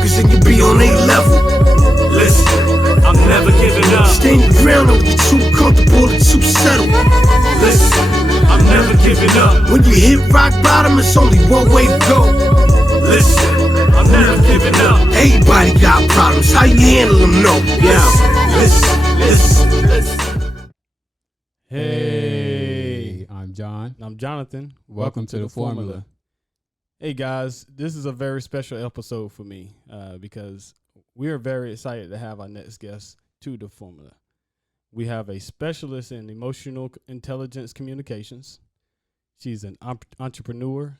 workers and you be on a level. Listen, I'm never giving up. Stand your ground, don't be too comfortable or too settled. Listen, I'm never giving up. When you hit rock bottom, it's only one way to go. Listen, I'm never giving up. Everybody got problems, how you handle them, no. Listen. Hey, I'm John. I'm Jonathan. Welcome to the Formula. Hey guys, this is a very special episode for me because we are very excited to have our next guest to the Formula. We have a specialist in emotional intelligence communications. She's an entrepreneur,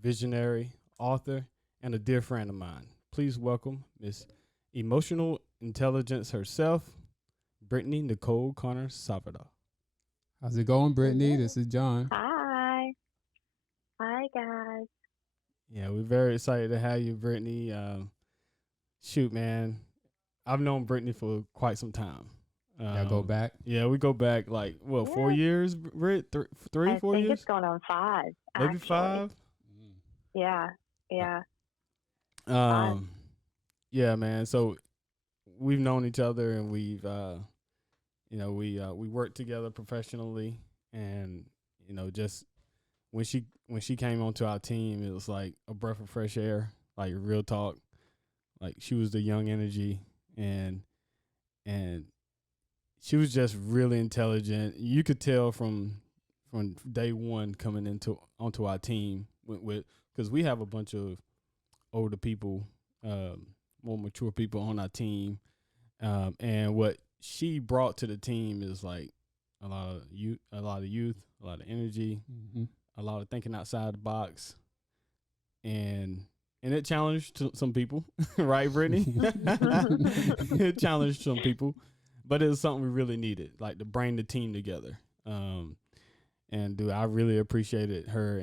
visionary, author, and a dear friend of mine. Please welcome Miss Emotional Intelligence herself, Brittney-Nichole Connor-Savarda. How's it going, Brittany? This is John. Hi. Hi, guys. Yeah, we're very excited to have you, Brittany. Shoot, man, I've known Brittany for quite some time. Y'all go back? Yeah, we go back like, 4 years, Britt? Three, I 4 think years? it's going on 5. Maybe actually. 5? Yeah. Yeah, man. So we've known each other and we've, we worked together professionally, and just when she came onto our team, it was like a breath of fresh air, like real talk. Like she was the young energy, and she was just really intelligent. You could tell from day one coming onto our team with because we have a bunch of older people, more mature people on our team, and what she brought to the team is like a lot of youth, a lot of energy, a lot of thinking outside the box, and it challenged some people, right, Brittany? It challenged some people, but it was something we really needed, like to bring the team together. And dude, I really appreciated her,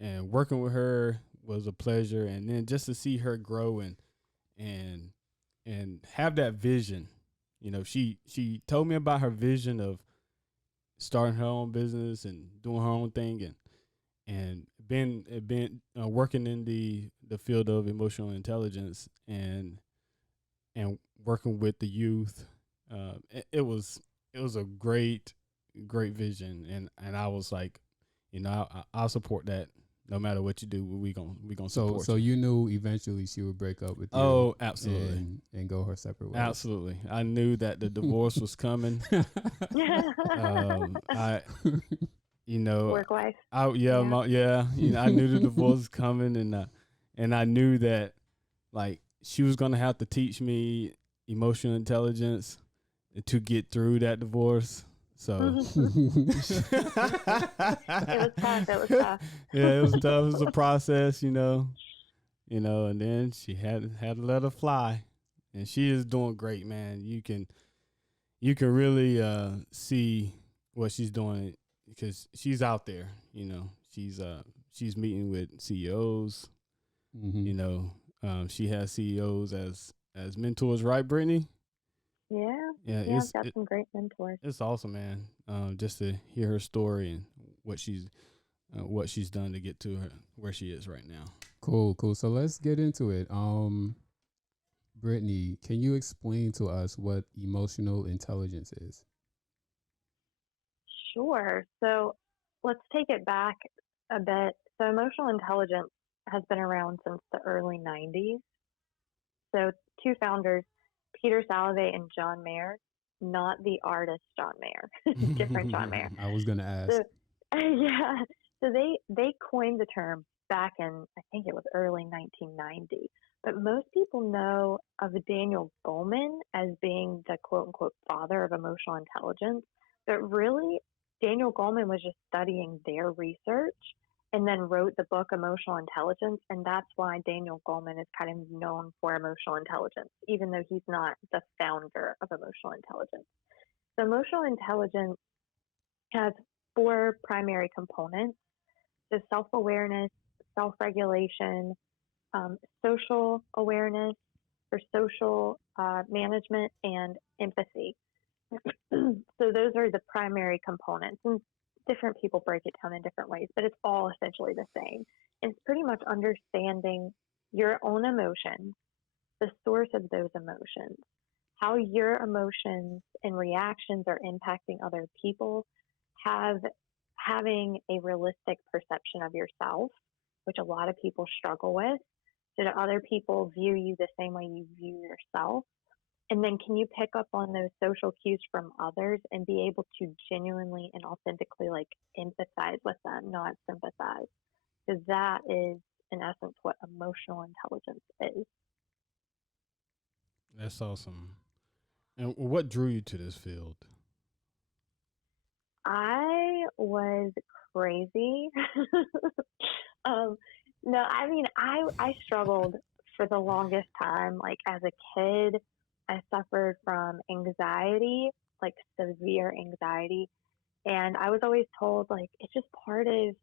and working with her was a pleasure. And then just to see her grow and have that vision. She told me about her vision of starting her own business and doing her own thing, and been working in the field of emotional intelligence and working with the youth. It was a great vision, and I was like, I'll support that. No matter what you do, we gonna support. So you knew eventually she would break up with you. Oh, absolutely, and go her separate ways. Absolutely, I knew that the divorce was coming. Work life. I knew the divorce was coming, and I knew that like she was gonna have to teach me emotional intelligence to get through that divorce. So It was tough. Yeah, it was tough. It was a process, and then she had to let her fly, and she is doing great, man. You can really see what she's doing because she's out there. She's meeting with CEOs. She has CEOs as mentors, right, Brittany? Yeah, I've got some great mentors. It's awesome, man. Just to hear her story and what she's done to get to where she is right now. Cool. So let's get into it. Brittany, can you explain to us what emotional intelligence is? Sure. So let's take it back a bit. So emotional intelligence has been around since the early 90s. So 2 founders, Peter Salovey and John Mayer, not the artist John Mayer, different John Mayer. I was going to ask. So they coined the term back in, I think it was early 1990. But most people know of Daniel Goleman as being the quote-unquote father of emotional intelligence. But really, Daniel Goleman was just studying their research and then wrote the book Emotional Intelligence, and that's why Daniel Goleman is kind of known for emotional intelligence, even though he's not the founder of emotional intelligence. So emotional intelligence has 4 primary components: so self-awareness, self-regulation, social awareness, or social management, and empathy. So those are the primary components, and different people break it down in different ways, but it's all essentially the same. It's pretty much understanding your own emotions, the source of those emotions, how your emotions and reactions are impacting other people, having a realistic perception of yourself, which a lot of people struggle with. So do other people view you the same way you view yourself? And then can you pick up on those social cues from others and be able to genuinely and authentically like empathize with them, not sympathize? Because that is, in essence, what emotional intelligence is. That's awesome. And what drew you to this field? I was crazy. No, I mean, I struggled for the longest time. Like as a kid, I suffered from anxiety, like severe anxiety. And I was always told, like, it's just part of,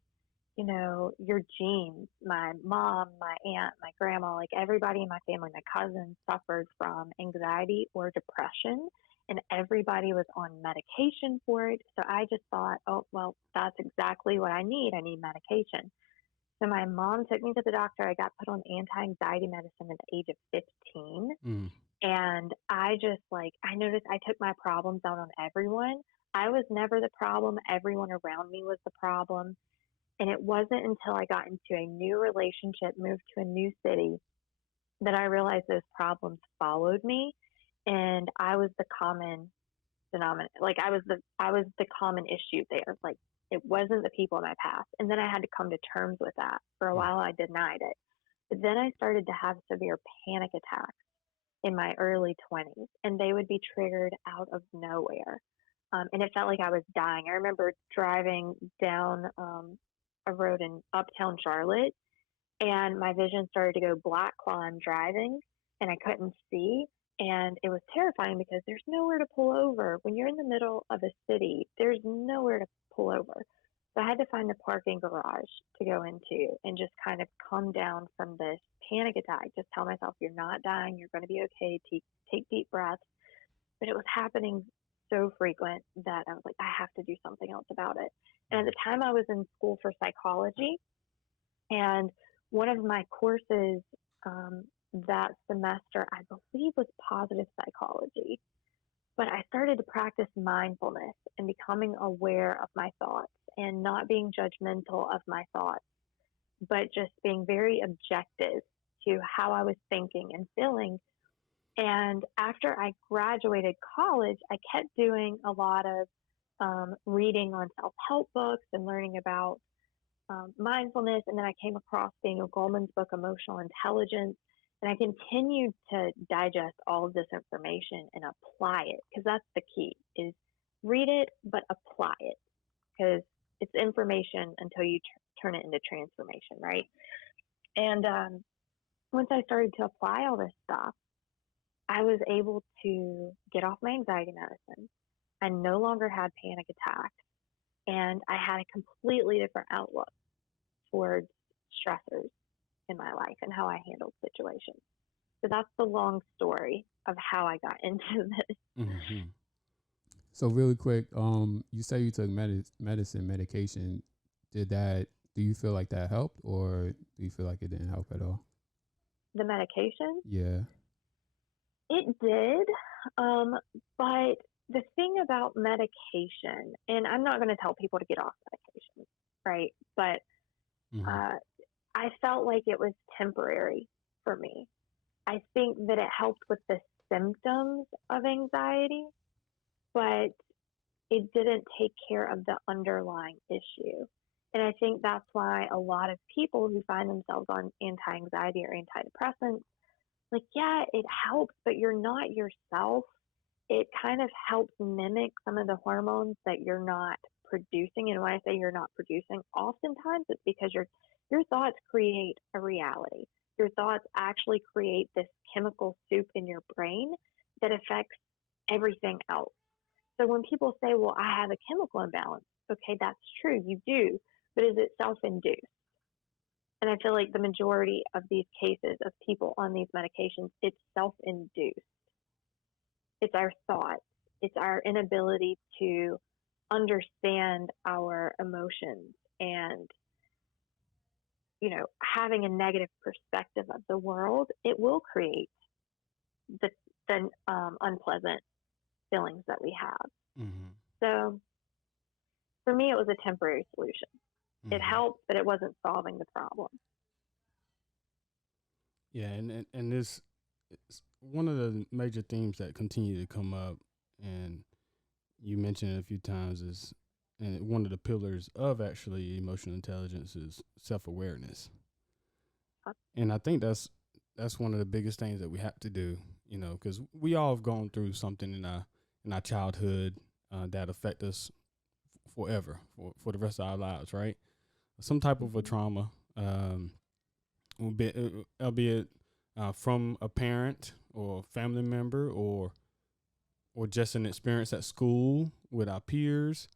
your genes. My mom, my aunt, my grandma, like everybody in my family, my cousins suffered from anxiety or depression, and everybody was on medication for it. So I just thought, oh, well, that's exactly what I need. I need medication. So my mom took me to the doctor. I got put on anti-anxiety medicine at the age of 15. Mm. And I just I noticed I took my problems out on everyone. I was never the problem. Everyone around me was the problem. And it wasn't until I got into a new relationship, moved to a new city, that I realized those problems followed me. And I was the common denominator. Like I was the common issue there. Like it wasn't the people in my past. And then I had to come to terms with that. For a while I denied it. But then I started to have severe panic attacks in my early 20s, and they would be triggered out of nowhere. And it felt like I was dying. I remember driving down a road in uptown Charlotte, and my vision started to go black while I'm driving, and I couldn't see. And it was terrifying because there's nowhere to pull over. When you're in the middle of a city, there's nowhere to pull over. So I had to find a parking garage to go into and just kind of come down from this panic attack. Just tell myself, you're not dying. You're going to be okay. Take deep breaths. But it was happening so frequent that I was like, I have to do something else about it. And at the time I was in school for psychology, and one of my courses that semester, I believe, was positive psychology. But I started to practice mindfulness and becoming aware of my thoughts and not being judgmental of my thoughts, but just being very objective to how I was thinking and feeling. And after I graduated college, I kept doing a lot of reading on self-help books and learning about mindfulness. And then I came across Daniel Goleman's book, Emotional Intelligence. And I continued to digest all of this information and apply it, because that's the key, is read it, but apply it, because it's information until you turn it into transformation, right? And once I started to apply all this stuff, I was able to get off my anxiety medicine. I no longer had panic attacks, and I had a completely different outlook towards stressors in my life and how I handled situations. So that's the long story of how I got into this. Mm-hmm. So really quick, you say you took medication. Do you feel like that helped, or do you feel like it didn't help at all? The medication? Yeah. It did. But the thing about medication, and I'm not going to tell people to get off medication, right? But I felt like it was temporary for me. I think that it helped with the symptoms of anxiety, but it didn't take care of the underlying issue. And I think that's why a lot of people who find themselves on anti-anxiety or antidepressants, like, yeah, it helps, but you're not yourself. It kind of helps mimic some of the hormones that you're not producing. And when I say you're not producing, oftentimes it's because your thoughts create a reality. Your thoughts actually create this chemical soup in your brain that affects everything else. So when people say, well, I have a chemical imbalance, okay, that's true, you do, but is it self-induced? And I feel like the majority of these cases of people on these medications, it's self-induced. It's our thoughts. It's our inability to understand our emotions and, having a negative perspective of the world. It will create the unpleasant feelings that we have. Mm-hmm. So for me, it was a temporary solution. Mm-hmm. It helped, but it wasn't solving the problem. Yeah, and this it's one of the major themes that continue to come up, and you mentioned it a few times, is and one of the pillars of actually emotional intelligence is self-awareness. And I think that's one of the biggest things that we have to do, because we all have gone through something in our childhood that affect us forever, for the rest of our lives, right? Some type of a trauma, albeit from a parent or family member, or just an experience at school with our peers.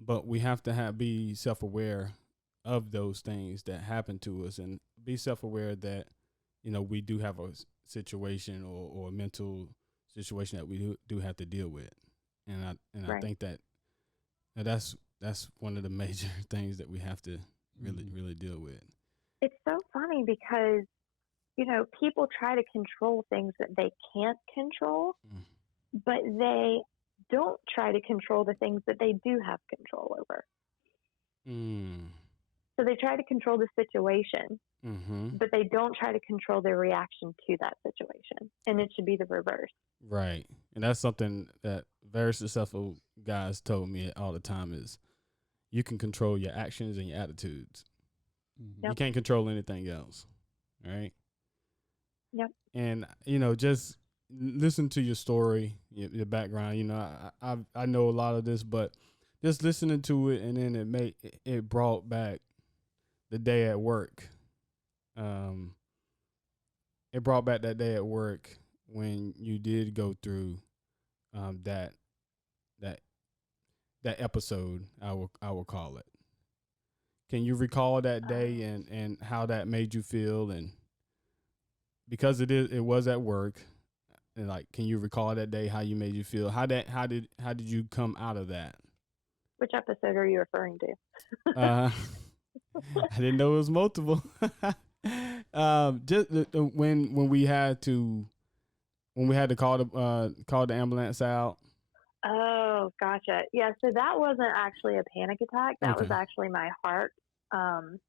But we have to be self-aware of those things that happen to us, and be self-aware that we do have a situation or a mental situation that we do have to deal with. And I think that's one of the major things that we have to really deal with. It's so funny because people try to control things that they can't control, but they don't try to control the things that they do have control over. So they try to control the situation, but they don't try to control their reaction to that situation. And it should be the reverse. Right. And that's something that very successful guys told me all the time, is you can control your actions and your attitudes. Yep. You can't control anything else. Right? Yep. And, just listen to your story, your background. I know a lot of this, but just listening to it, and then it brought back the day at work. It brought back that day at work when you did go through that episode, I will call it. Can you recall that day and how that made you feel? And because it was at work, and can you recall that day, how you made you feel? How did you come out of that? Which episode are you referring to? I didn't know it was multiple. Just when we had to call the ambulance out. Oh, gotcha. Yeah, so that wasn't actually a panic attack. That was actually my heart. I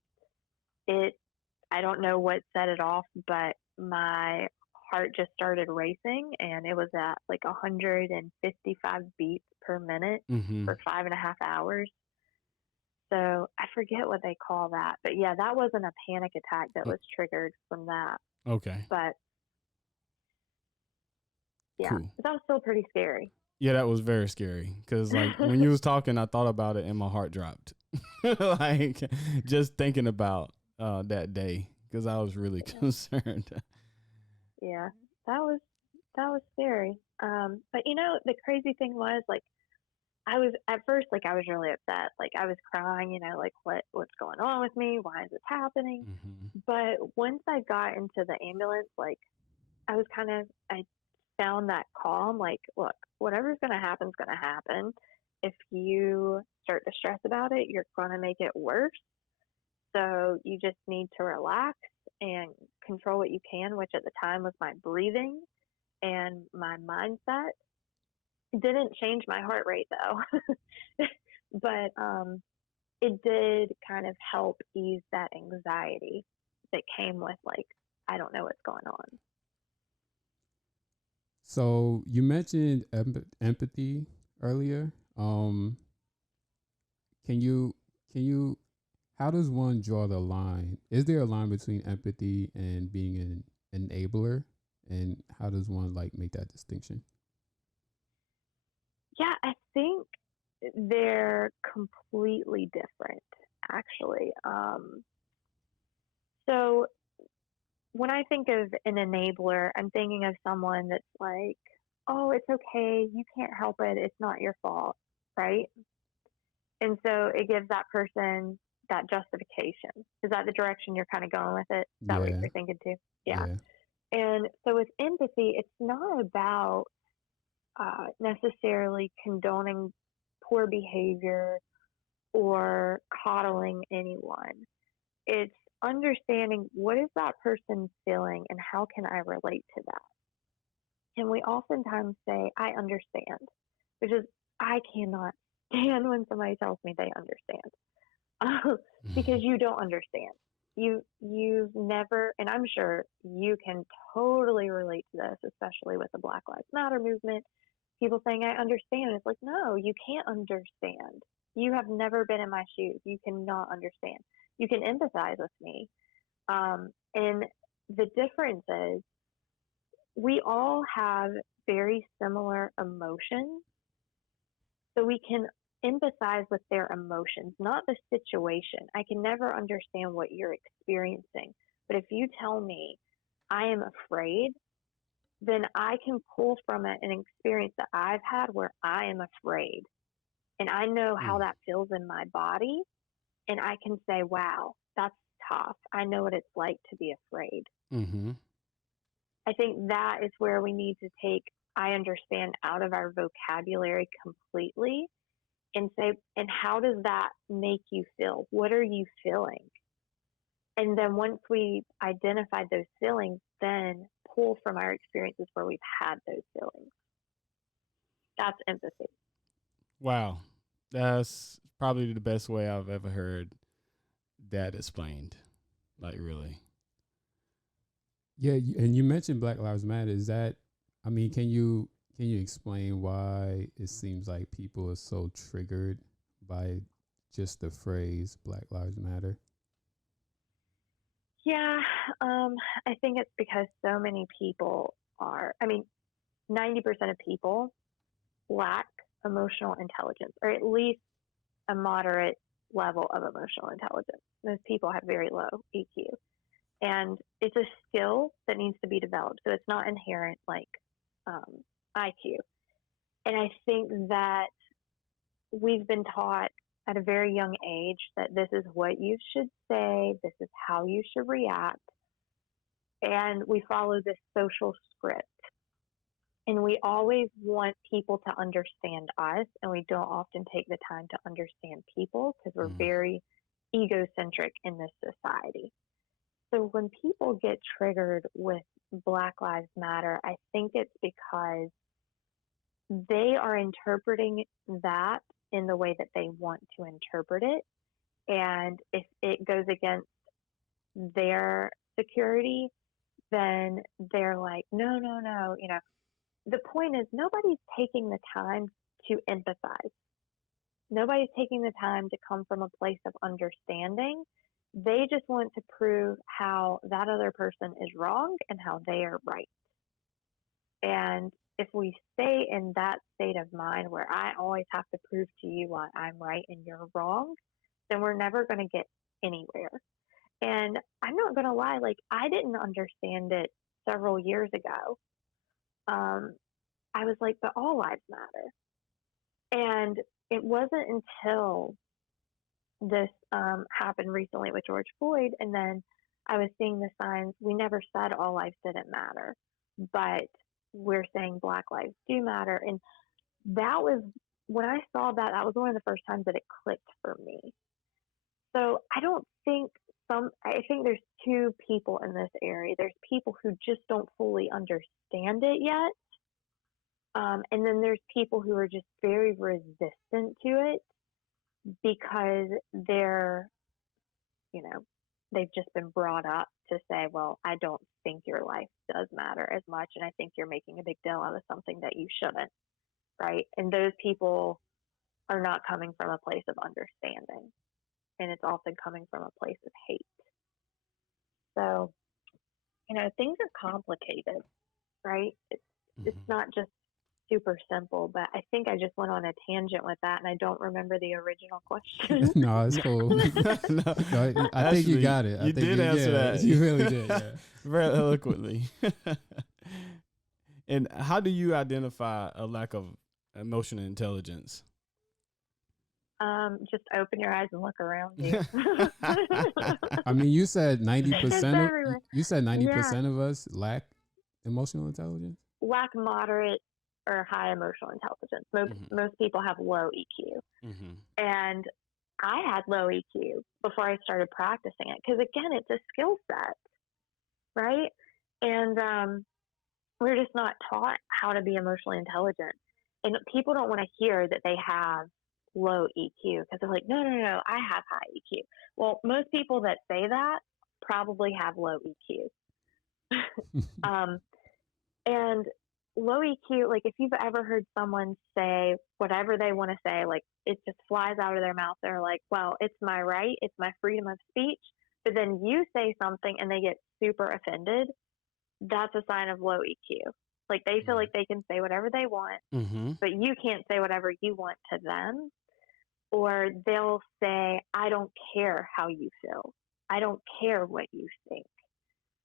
don't know what set it off, but my heart just started racing, and it was at 155 beats per minute for 5.5 hours. So I forget what they call that, but yeah, that wasn't a panic attack that was triggered from that. Okay. But yeah, cool. That was still pretty scary. Yeah, that was very scary, because when you was talking, I thought about it and my heart dropped. Just thinking about that day, because I was really concerned. Yeah, that was scary. But the crazy thing was, I was at first, I was really upset. I was crying, what's going on with me? Why is this happening? But once I got into the ambulance, I found that calm. Look, whatever's going to happen is going to happen. If you start to stress about it, you're going to make it worse. So you just need to relax and control what you can, which at the time was my breathing and my mindset. It didn't change my heart rate though, but it did kind of help ease that anxiety that came with I don't know what's going on. So you mentioned empathy earlier. Can you how does one draw the line? Is there a line between empathy and being an enabler? And how does one make that distinction? Yeah, I think they're completely different, actually. So when I think of an enabler, I'm thinking of someone that's oh, it's okay, you can't help it, it's not your fault, right? And so it gives that person that justification. Is that the direction you're kind of going with it? Is that what you're thinking too? Yeah. And so with empathy, it's not about necessarily condoning poor behavior or coddling anyone. It's understanding what is that person feeling and how can I relate to that. And we oftentimes say, I understand, which is, I cannot stand when somebody tells me they understand because you don't understand. You've never, and I'm sure you can totally relate to this, especially with the Black Lives Matter movement. People saying, I understand. It's like, no, you can't understand. You have never been in my shoes. You cannot understand. You can empathize with me. And the difference is we all have very similar emotions. So we can empathize with their emotions, not the situation. I can never understand what you're experiencing. But if you tell me I am afraid, then I can pull from it an experience that I've had where I am afraid. And I know how that feels in my body. And I can say, wow, that's tough. I know what it's like to be afraid. Mm-hmm. I think that is where we need to take I understand out of our vocabulary completely and say, and how does that make you feel? What are you feeling? And then once we identify those feelings, then pull from our experiences where we've had those feelings. That's empathy. Wow. That's probably the best way I've ever heard that explained. Like, really. Yeah, and you mentioned Black Lives Matter. Is that, I mean, can you explain why it seems like people are so triggered by just the phrase Black Lives Matter? Yeah, I think it's because so many people are, 90% of people lack emotional intelligence, or at least a moderate level of emotional intelligence. Most people have very low EQ. And it's a skill that needs to be developed. So it's not inherent like IQ. And I think that we've been taught at a very young age that this is what you should say, this is how you should react. And we follow this social script. And we always want people to understand us, and we don't often take the time to understand people because we're very egocentric in this society. So when people get triggered with Black Lives Matter, I think it's because they are interpreting that in the way that they want to interpret it. And if it goes against their security, then they're like, no. The point is nobody's taking the time to empathize. Nobody's taking the time to come from a place of understanding. They just want to prove how that other person is wrong and how they are right. And if we stay in that state of mind where I always have to prove to you why I'm right and you're wrong, then we're never going to get anywhere. And I'm not going to lie, like I didn't understand it several years ago. I was like, but all lives matter. And it wasn't until this happened recently with George Floyd, and then I was seeing the signs. We never said all lives didn't matter, but we're saying Black lives do matter. And that was, when I saw that, that was one of the first times that it clicked for me. So I think there's two people in this area. There's people who just don't fully understand it yet. And then there's people who are just very resistant to it because they've just been brought up to say, well, I don't think your life does matter as much, and I think you're making a big deal out of something that you shouldn't, right? And those people are not coming from a place of understanding, and it's often coming from a place of hate. So, things are complicated, right? It's not just super simple, but I think I just went on a tangent with that, and I don't remember the original question. No, it's cool. No, I think you got it. You did answer that. You really did. Yeah. Very eloquently. And how do you identify a lack of emotional intelligence? Just open your eyes and look around you. I mean, you said 90%. You said 90% Yeah. of us lack emotional intelligence. Lack moderate or high emotional intelligence. Most people have low EQ. Mm-hmm. And I had low EQ before I started practicing it because, again, it's a skill set, right? And we're just not taught how to be emotionally intelligent. And people don't want to hear that they have low EQ because they're like, no, I have high EQ. Well, most people that say that probably have low EQ. And low EQ, like if you've ever heard someone say whatever they want to say, like it just flies out of their mouth. They're like, well, it's my right, it's my freedom of speech. But then you say something and they get super offended. That's a sign of low EQ. Like they feel like they can say whatever they want, but you can't say whatever you want to them. Or they'll say, I don't care how you feel. I don't care what you think.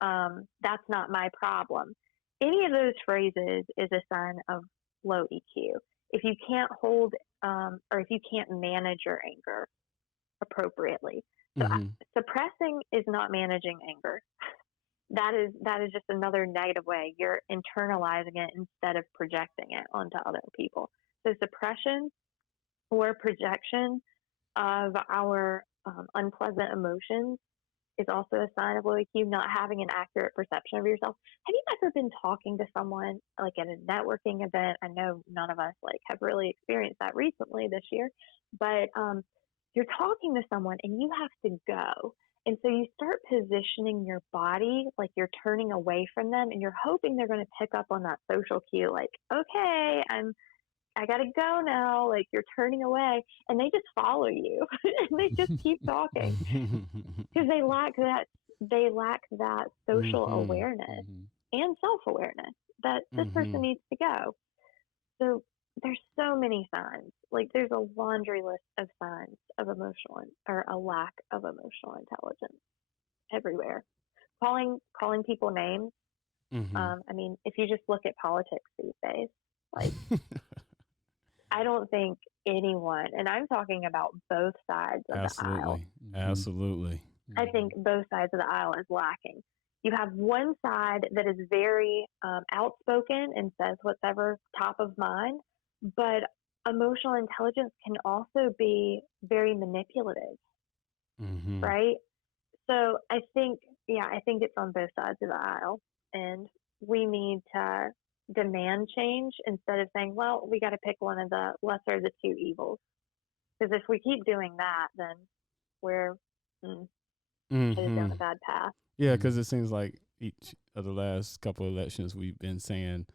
That's not my problem. Any of those phrases is a sign of low EQ. If you can't hold or if you can't manage your anger appropriately. So suppressing is not managing anger. That is just another negative way. You're internalizing it instead of projecting it onto other people. So suppression or projection of our unpleasant emotions is also a sign of low EQ, not having an accurate perception of yourself. Have you ever been talking to someone like at a networking event? I know none of us like have really experienced that recently this year, but you're talking to someone and you have to go. And so you start positioning your body like you're turning away from them and you're hoping they're going to pick up on that social cue, like, okay, I got to go now. Like you're turning away and they just follow you and they just keep talking because they lack that social awareness and self-awareness that this person needs to go. So there's so many signs. Like there's a laundry list of signs of emotional or a lack of emotional intelligence everywhere. Calling people names. I mean, if you just look at politics these days, like I don't think anyone, and I'm talking about both sides of the aisle. Absolutely. I think both sides of the aisle is lacking. You have one side that is very outspoken and says whatever top of mind, but emotional intelligence can also be very manipulative, right? So I think it's on both sides of the aisle, and we need to demand change instead of saying, well, we got to pick one of the lesser of the two evils. Because if we keep doing that, then we're headed down a bad path. Yeah, because it seems like each of the last couple of elections we've been saying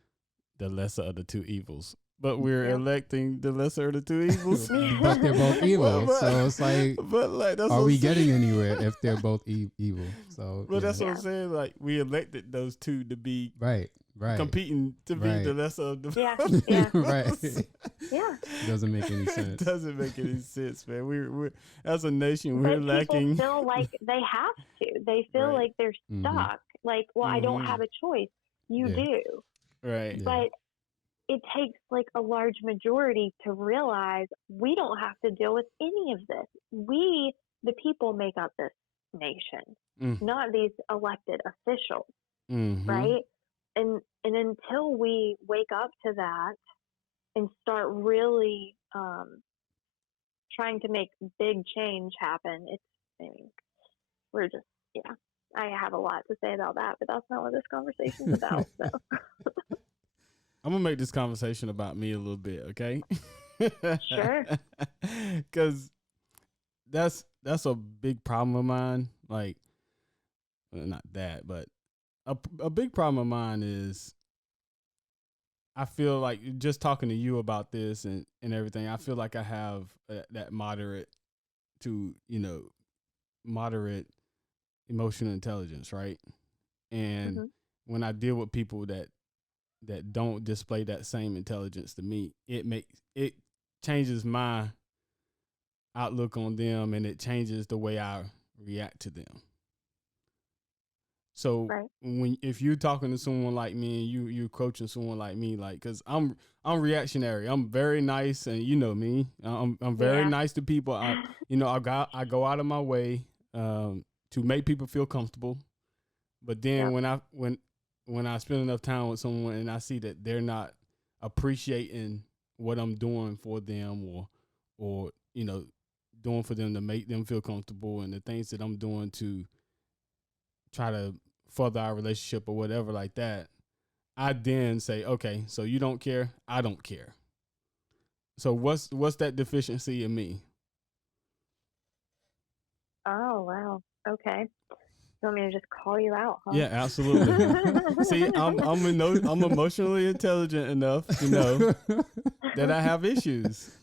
the lesser of the two evils. But we're electing the lesser of the two evils. But they're both evil. So it's like, that's are we getting anywhere if they're both evil? So, that's what I'm saying. Like, we elected those two to be right. competing to be the lesser of the right. Yeah. Doesn't make any sense. Doesn't make any sense, man. We're as a nation, we're but lacking. People feel like they have to. They feel like they're stuck. Like, well, I don't have a choice. You do. Right. But it takes like a large majority to realize we don't have to deal with any of this. We, the people, make up this nation, not these elected officials, right? And until we wake up to that and start really trying to make big change happen, we're just, I have a lot to say about that, but that's not what this conversation's about. So. I'm going to make this conversation about me a little bit, okay? Sure. Because that's a big problem of mine. Like, well, not that, but a big problem of mine is I feel like just talking to you about this and everything, I feel like I have that moderate emotional intelligence, right? And when I deal with people that don't display that same intelligence to me, it changes my outlook on them, and it changes the way I react to them. So if you're talking to someone like me and you're coaching someone like me, like, cause I'm reactionary. I'm very nice, and you know me. I'm very nice to people. I go out of my way to make people feel comfortable. But then when I spend enough time with someone and I see that they're not appreciating what I'm doing for them or doing for them to make them feel comfortable, and the things that I'm doing to try to further our relationship or whatever like that, I then say, okay, so you don't care, I don't care. So what's that deficiency in me? Oh, wow. Okay. You want me to just call you out, huh? Yeah, absolutely. See, I'm emotionally intelligent enough to know that I have issues,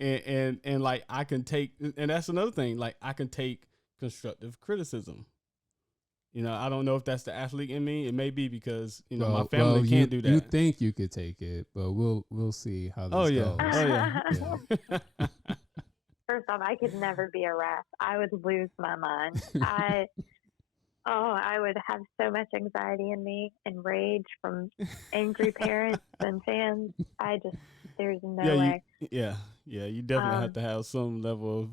and like I can take, and that's another thing. Like I can take constructive criticism. You know, I don't know if that's the athlete in me. It may be because my family can't do that. You think you could take it, but we'll see how this goes. Oh yeah. Yeah. First off, I could never be a ref. I would lose my mind. I would have so much anxiety in me and rage from angry parents and fans. There's no way. You definitely have to have some level of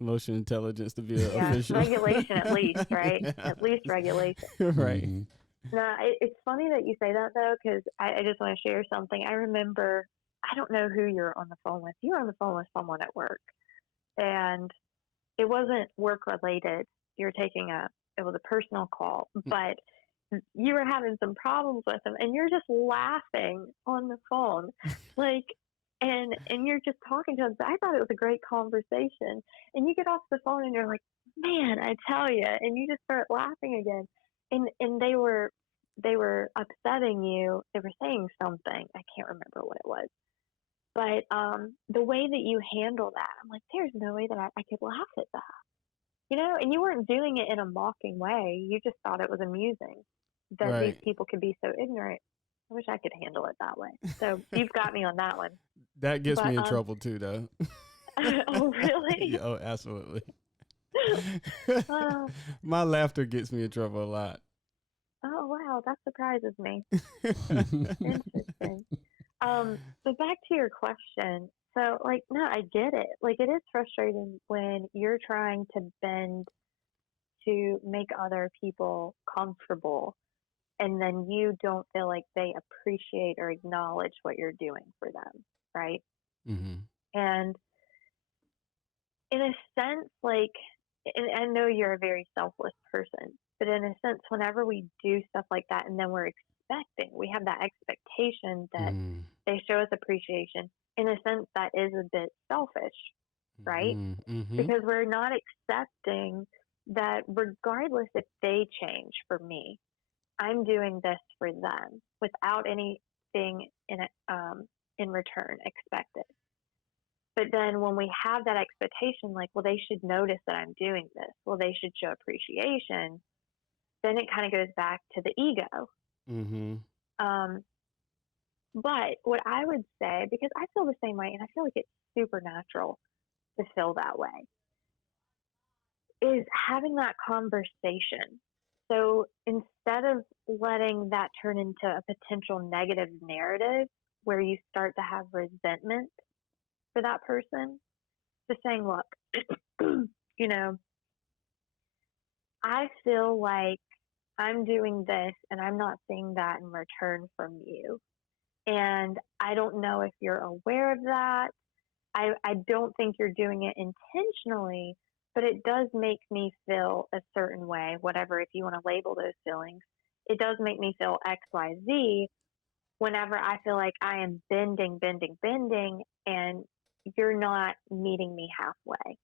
emotional intelligence to be an official. Regulation at least, right? Yeah. At least regulation. Right. Mm-hmm. No, it's funny that you say that though, because I just want to share something. I remember, I don't know who you're on the phone with. You were on the phone with someone at work, and it wasn't work related. You were it was a personal call, but you were having some problems with them, and you're just laughing on the phone, like, and you're just talking to them. I thought it was a great conversation, and you get off the phone and you're like, man, I tell you, and you just start laughing again, and they were upsetting you. They were saying something. I can't remember what it was. But the way that you handle that, I'm like, there's no way that I could laugh at that. And you weren't doing it in a mocking way. You just thought it was amusing that Right. these people could be so ignorant. I wish I could handle it that way. So you've got me on that one. That gets me in trouble too, though. Oh, really? Yeah, oh, absolutely. My laughter gets me in trouble a lot. Oh, wow. That surprises me. Interesting. But back to your question. So, no, I get it. It is frustrating when you're trying to bend to make other people comfortable, and then you don't feel like they appreciate or acknowledge what you're doing for them, right? Mm-hmm. And in a sense, and I know you're a very selfless person, but in a sense, whenever we do stuff like that, and then we have that expectation that they show us appreciation. In a sense, that is a bit selfish, right? Mm-hmm. Because we're not accepting that regardless if they change for me, I'm doing this for them without anything in return expected. But then when we have that expectation, well, they should notice that I'm doing this. Well, they should show appreciation. Then it kind of goes back to the ego. Mm-hmm. But what I would say, because I feel the same way, and I feel like it's supernatural to feel that way, is having that conversation. So instead of letting that turn into a potential negative narrative where you start to have resentment for that person, just saying, look, I feel like I'm doing this and I'm not seeing that in return from you. And I don't know if you're aware of that. I don't think you're doing it intentionally, but it does make me feel a certain way, whatever, if you want to label those feelings. It does make me feel X, Y, Z whenever I feel like I am bending, and you're not meeting me halfway.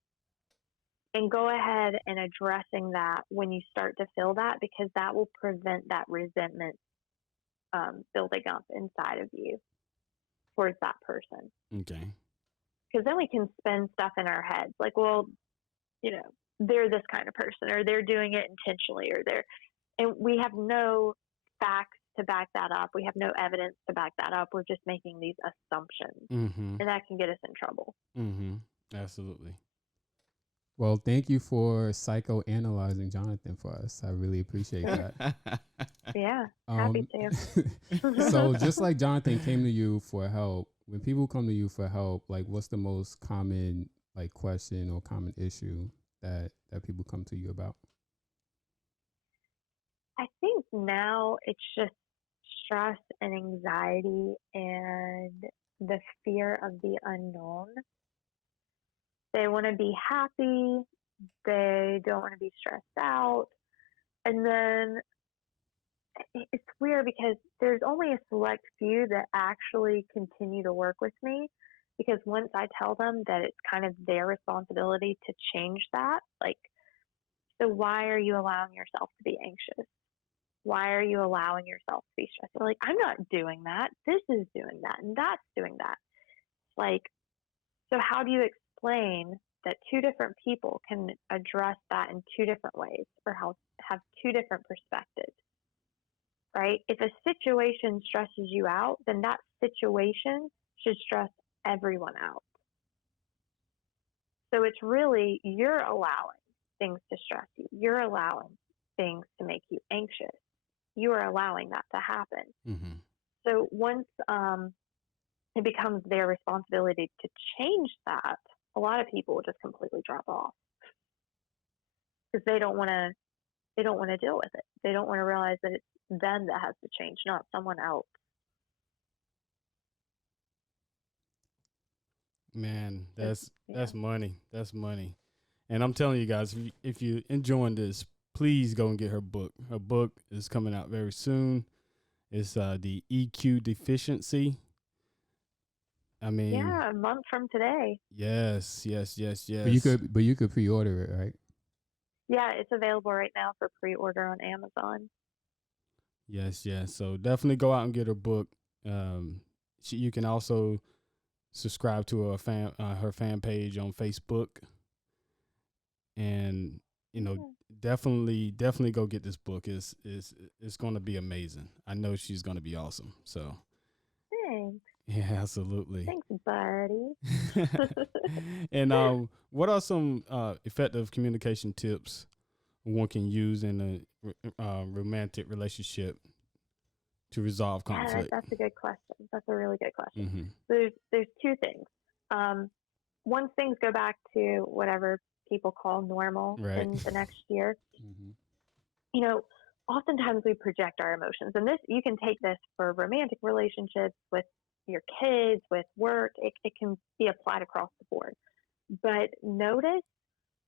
And go ahead and addressing that when you start to feel that, because that will prevent that resentment building up inside of you towards that person. Okay. Because then we can spin stuff in our heads like, well, they're this kind of person, or they're doing it intentionally, and we have no facts to back that up. We have no evidence to back that up. We're just making these assumptions, and that can get us in trouble. Mm-hmm. Absolutely. Well, thank you for psychoanalyzing Jonathan for us. I really appreciate that. Yeah, happy to. So just like Jonathan came to you for help, when people come to you for help, what's the most common question or common issue that people come to you about? I think now it's just stress and anxiety and the fear of the unknown. They want to be happy. They don't want to be stressed out. And then it's weird because there's only a select few that actually continue to work with me, because once I tell them that it's kind of their responsibility to change that, like, so why are you allowing yourself to be anxious? Why are you allowing yourself to be stressed? They're like, I'm not doing that. This is doing that, and that's doing that. Like, so how do you explain that two different people can address that in two different ways, or have two different perspectives, right? If a situation stresses you out, then that situation should stress everyone out. So it's really, you're allowing things to stress you. You're allowing things to make you anxious. You are allowing that to happen. Mm-hmm. So once it becomes their responsibility to change that, a lot of people will just completely drop off because they don't want to deal with it. They don't want to realize that it's them that has to change, not someone else. Man, that's money. That's money. And I'm telling you guys, if you're enjoying this, please go and get her book. Her book is coming out very soon. It's the EQ Deficiency. I mean, yeah, a month from today. Yes. But you could pre-order it, right? Yeah, it's available right now for pre-order on Amazon. Yes. So definitely go out and get her book. You can also subscribe to her fan page on Facebook, and definitely go get this book. It's going to be amazing. I know she's going to be awesome. So thanks. Yeah, absolutely. Thanks, buddy. And what are some effective communication tips one can use in a romantic relationship to resolve conflict? Yeah, that's a good question. That's a really good question. Mm-hmm. So there's two things. Once things go back to whatever people call normal in the next year, oftentimes we project our emotions, and this, you can take this for romantic relationships, with your kids, with work. It can be applied across the board. But notice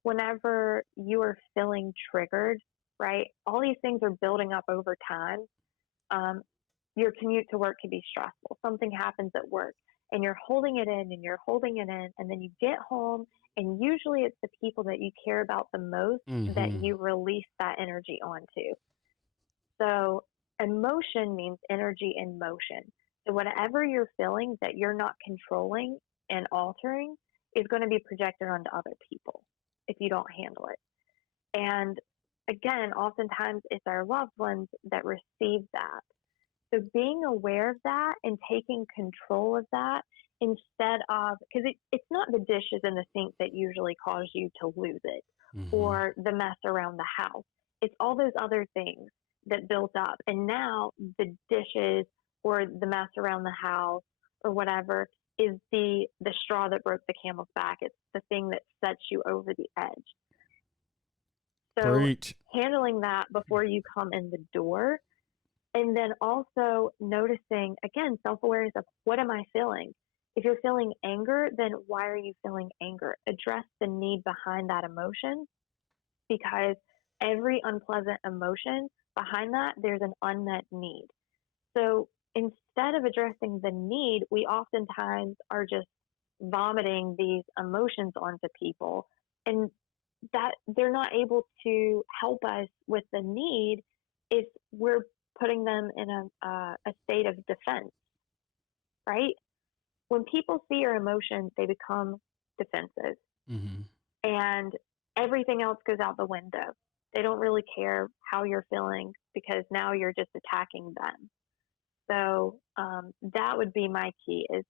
whenever you are feeling triggered, right? All these things are building up over time. Your commute to work can be stressful. Something happens at work and you're holding it in and you're holding it in, and then you get home, and usually it's the people that you care about the most that you release that energy onto. So emotion means energy in motion. So whatever you're feeling that you're not controlling and altering is going to be projected onto other people if you don't handle it. And again, oftentimes it's our loved ones that receive that. So being aware of that and taking control of that, instead of, because it's not the dishes in the sink that usually cause you to lose it, or the mess around the house. It's all those other things that built up. And now the dishes or the mess around the house or whatever is the straw that broke the camel's back. It's the thing that sets you over the edge. So Preach. Handling that before you come in the door, and then also noticing, again, self-awareness of, what am I feeling? If you're feeling anger, then why are you feeling anger? Address the need behind that emotion, because every unpleasant emotion, behind that, there's an unmet need. So instead of addressing the need, we oftentimes are just vomiting these emotions onto people, and that they're not able to help us with the need if we're putting them in a state of defense, right? When people see your emotions, they become defensive, and everything else goes out the window. They don't really care how you're feeling, because now you're just attacking them. So that would be my key, is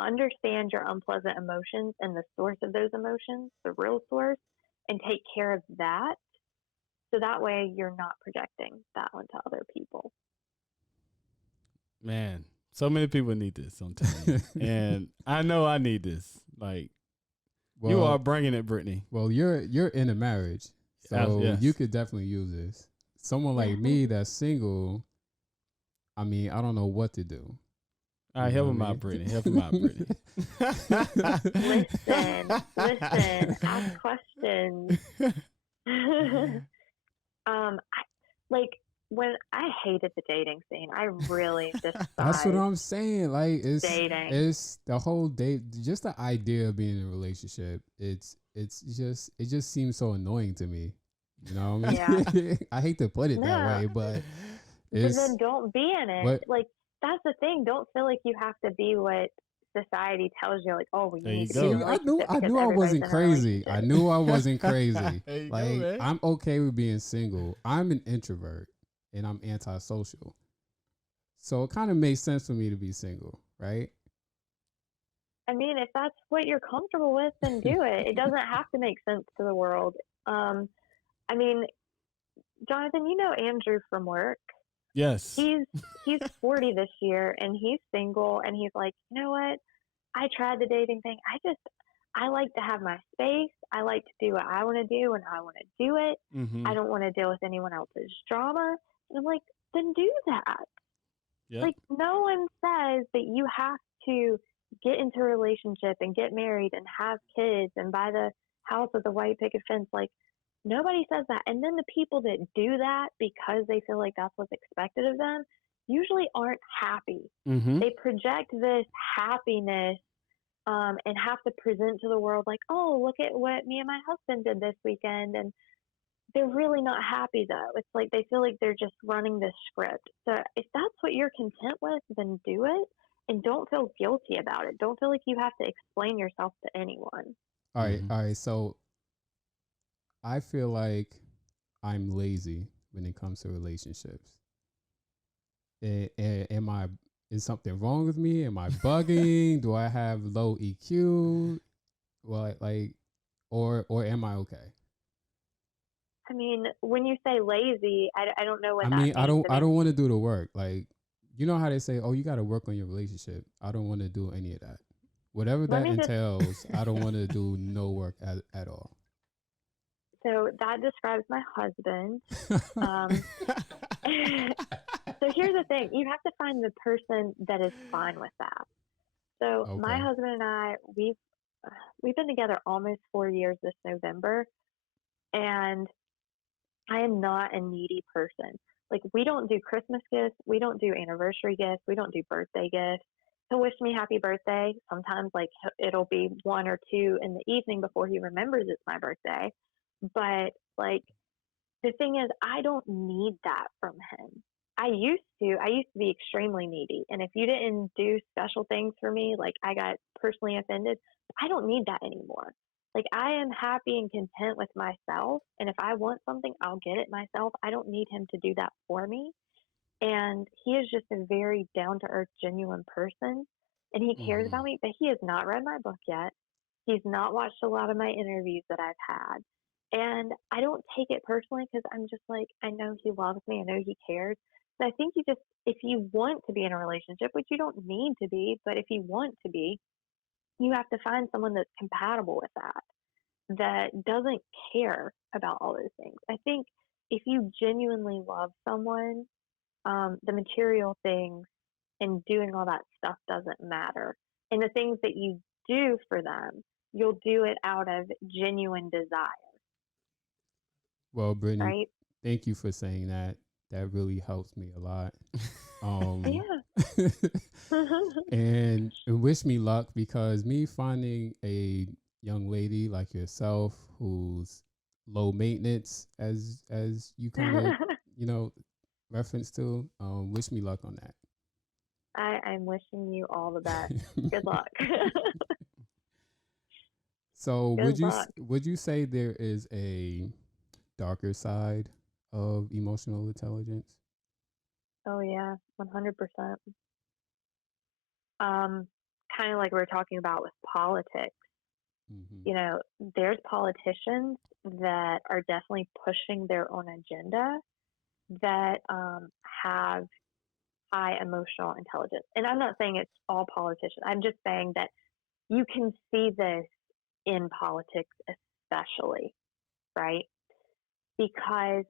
understand your unpleasant emotions and the source of those emotions, the real source, and take care of that. So that way you're not projecting that onto other people. Man, so many people need this, I'm telling you. And I know I need this. Like, you are bringing it, Brittney. Well, you're in a marriage, so yes. you could definitely use this. Someone like me that's single, I mean, I don't know what to do. All right, help him out, Brittney. Help him out, Brittney. Listen, ask questions. when I hated the dating scene. I really That's what despise I'm saying. Like dating. it's the whole date, just the idea of being in a relationship. It just seems so annoying to me. You know what I Yeah. mean? I hate to put it that No, way, but but it's then don't be in it. but Like, that's the thing. Don't feel like you have to be what society tells you. Like, oh, well, you There need you to go. be in see, a I knew relationship I because knew I everybody's wasn't in a crazy. I relationship. knew I wasn't crazy. There you go, Like man. I'm okay with being single. I'm an introvert and I'm antisocial. So it kind of makes sense for me to be single, right? I mean, if that's what you're comfortable with, then do it. It doesn't have to make sense to the world. I mean, Jonathan, you know Andrew from work. Yes. He's 40 this year, and he's single, and he's like, you know what? I tried the dating thing. I like to have my space. I like to do what I want to do when I want to do it. Mm-hmm. I don't want to deal with anyone else's drama. And I'm like, then do that. Yep. Like, no one says that you have to get into a relationship and get married and have kids and buy the house with the white picket fence. Like, nobody says that. And then the people that do that because they feel like that's what's expected of them usually aren't happy. Mm-hmm. They project this happiness and have to present to the world like, oh, look at what me and my husband did this weekend. And they're really not happy though. It's like they feel like they're just running this script. So if that's what you're content with, then do it and don't feel guilty about it. Don't feel like you have to explain yourself to anyone. All right. So I feel like I'm lazy when it comes to relationships. Am I? Is something wrong with me? Am I bugging? Do I have low EQ? Well, like, or am I okay? I mean, when you say lazy, I don't know what I that mean, means. I don't want to do the work. Like, you know how they say, oh, you got to work on your relationship. I don't want to do any of that. Whatever Let that me just entails, I don't want to do no work at all. So that describes my husband. So here's the thing: you have to find the person that is fine with that. So my Okay. husband and I, we've been together almost 4 years this November, and I am not a needy person. Like, we don't do Christmas gifts, we don't do anniversary gifts, we don't do birthday gifts. He'll wish me happy birthday. Sometimes, like, it'll be one or two in the evening before he remembers it's my birthday. But, like, the thing is, I don't need that from him. I used to be extremely needy. And if you didn't do special things for me, like, I got personally offended. I don't need that anymore. Like, I am happy and content with myself. And if I want something, I'll get it myself. I don't need him to do that for me. And he is just a very down to earth, genuine person. And he cares about me, but he has not read my book yet. He's not watched a lot of my interviews that I've had. And I don't take it personally because I'm just like, I know he loves me. I know he cares. But I think if you want to be in a relationship, which you don't need to be, but if you want to be, you have to find someone that's compatible with that doesn't care about all those things. I think if you genuinely love someone, the material things and doing all that stuff doesn't matter. And the things that you do for them, you'll do it out of genuine desire, Well, Brittany, right? thank you for saying that. That really helps me a lot. Yeah. And wish me luck, because me finding a young lady like yourself who's low maintenance, as you kind of reference to, wish me luck on that. I'm wishing you all the best. Good luck. So Good luck. would you say there is a darker side of emotional intelligence? Oh yeah, 100%. Kind of like we were talking about with politics. Mm-hmm. You know, there's politicians that are definitely pushing their own agenda that have high emotional intelligence. And I'm not saying it's all politicians. I'm just saying that you can see this in politics, especially, right? Because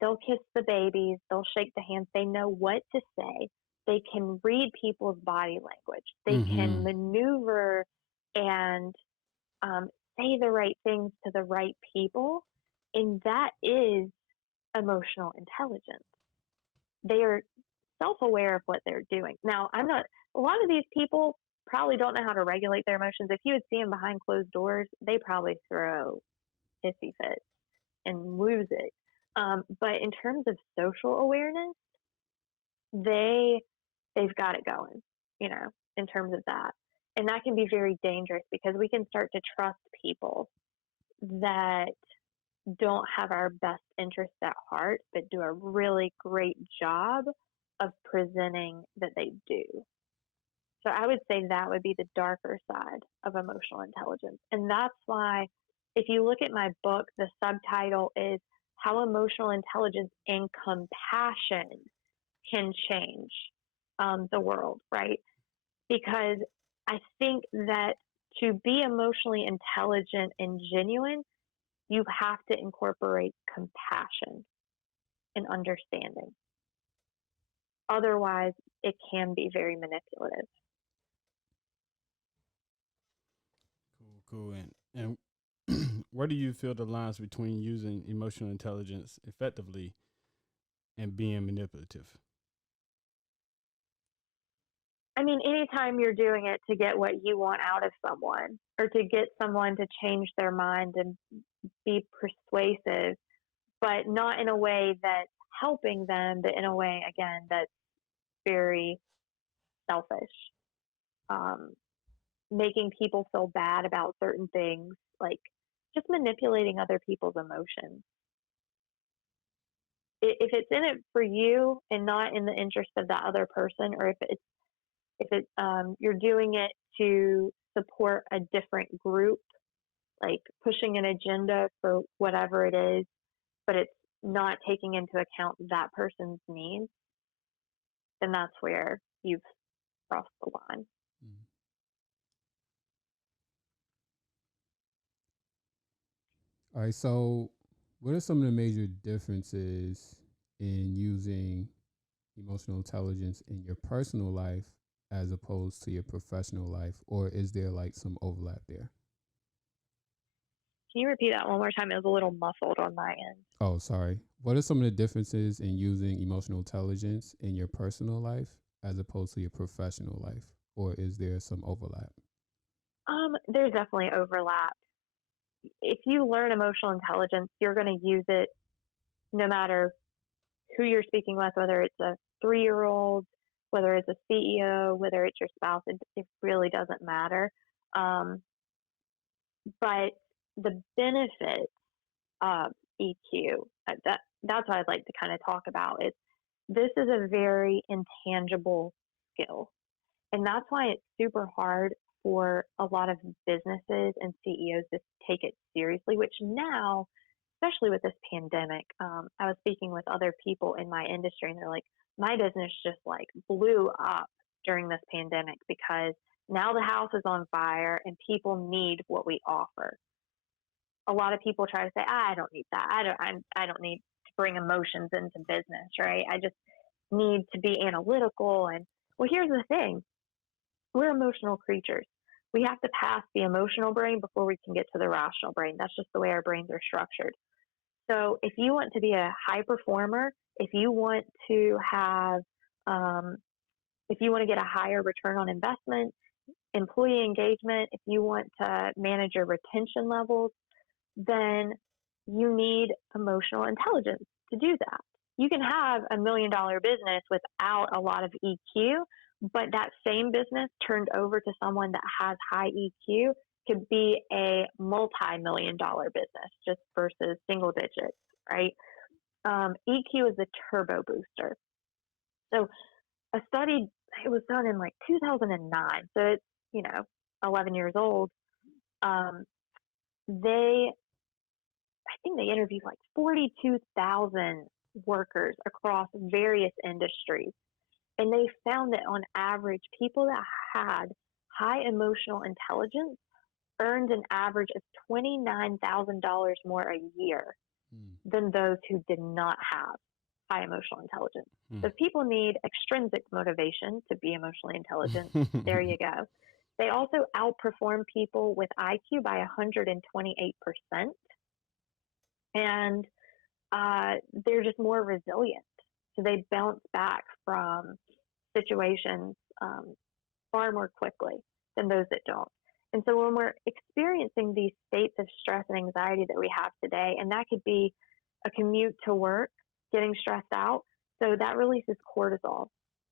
they'll kiss the babies, they'll shake the hands, they know what to say, they can read people's body language, they can maneuver and say the right things to the right people, and that is emotional intelligence. they are self-aware of what they're doing. Now, a lot of these people probably don't know how to regulate their emotions. If you would see them behind closed doors, they probably throw hissy fits and lose it. But in terms of social awareness, they've got it going, in terms of that. And that can be very dangerous because we can start to trust people that don't have our best interests at heart, but do a really great job of presenting that they do. So I would say that would be the darker side of emotional intelligence. And that's why, if you look at my book, the subtitle is How Emotional Intelligence and Compassion Can Change the World, right? Because I think that to be emotionally intelligent and genuine, you have to incorporate compassion and understanding. Otherwise, it can be very manipulative. Cool. And where do you feel the lines between using emotional intelligence effectively and being manipulative? I mean, anytime you're doing it to get what you want out of someone or to get someone to change their mind and be persuasive, but not in a way that's helping them, but in a way, again, that's very selfish. Making people feel bad about certain things, like just manipulating other people's emotions. If it's in it for you and not in the interest of that other person, or if you're doing it to support a different group, like pushing an agenda for whatever it is, but it's not taking into account that person's needs, then that's where you've crossed the line. Mm. All right. So, what are some of the major differences in using emotional intelligence in your personal life as opposed to your professional life, or is there like some overlap there? Can you repeat that one more time? It was a little muffled on my end. Oh, sorry. What are some of the differences in using emotional intelligence in your personal life as opposed to your professional life, or is there some overlap? There's definitely overlap. If you learn emotional intelligence, you're going to use it no matter who you're speaking with, whether it's a 3-year-old, whether it's a CEO, whether it's your spouse. It really doesn't matter. But the benefits of EQ, that's what I'd like to kind of talk about. This is a very intangible skill. And that's why it's super hard for a lot of businesses and CEOs to take it seriously, which now, especially with this pandemic, I was speaking with other people in my industry and they're like, my business just like blew up during this pandemic because now the house is on fire and people need what we offer. A lot of people try to say, I don't need that. I don't need to bring emotions into business, right? I just need to be analytical. And well, here's the thing. We're emotional creatures. We have to pass the emotional brain before we can get to the rational brain. That's just the way our brains are structured. So if you want to be a high performer, if you want to have, if you want to get a higher return on investment, employee engagement, if you want to manage your retention levels, then you need emotional intelligence to do that. You can have $1 million business without a lot of EQ, but that same business turned over to someone that has high EQ could be a multi-million-dollar business just versus single digits, right? EQ is a turbo booster. So a study, it was done in like 2009, so it's, 11 years old. I think they interviewed like 42,000 workers across various industries. And they found that on average, people that had high emotional intelligence earned an average of $29,000 more a year than those who did not have high emotional intelligence. So if people need extrinsic motivation to be emotionally intelligent, there you go. They also outperform people with IQ by 128%. And they're just more resilient So they bounce back from situations far more quickly than those that don't. And so when we're experiencing these states of stress and anxiety that we have today, and that could be a commute to work, getting stressed out, so that releases cortisol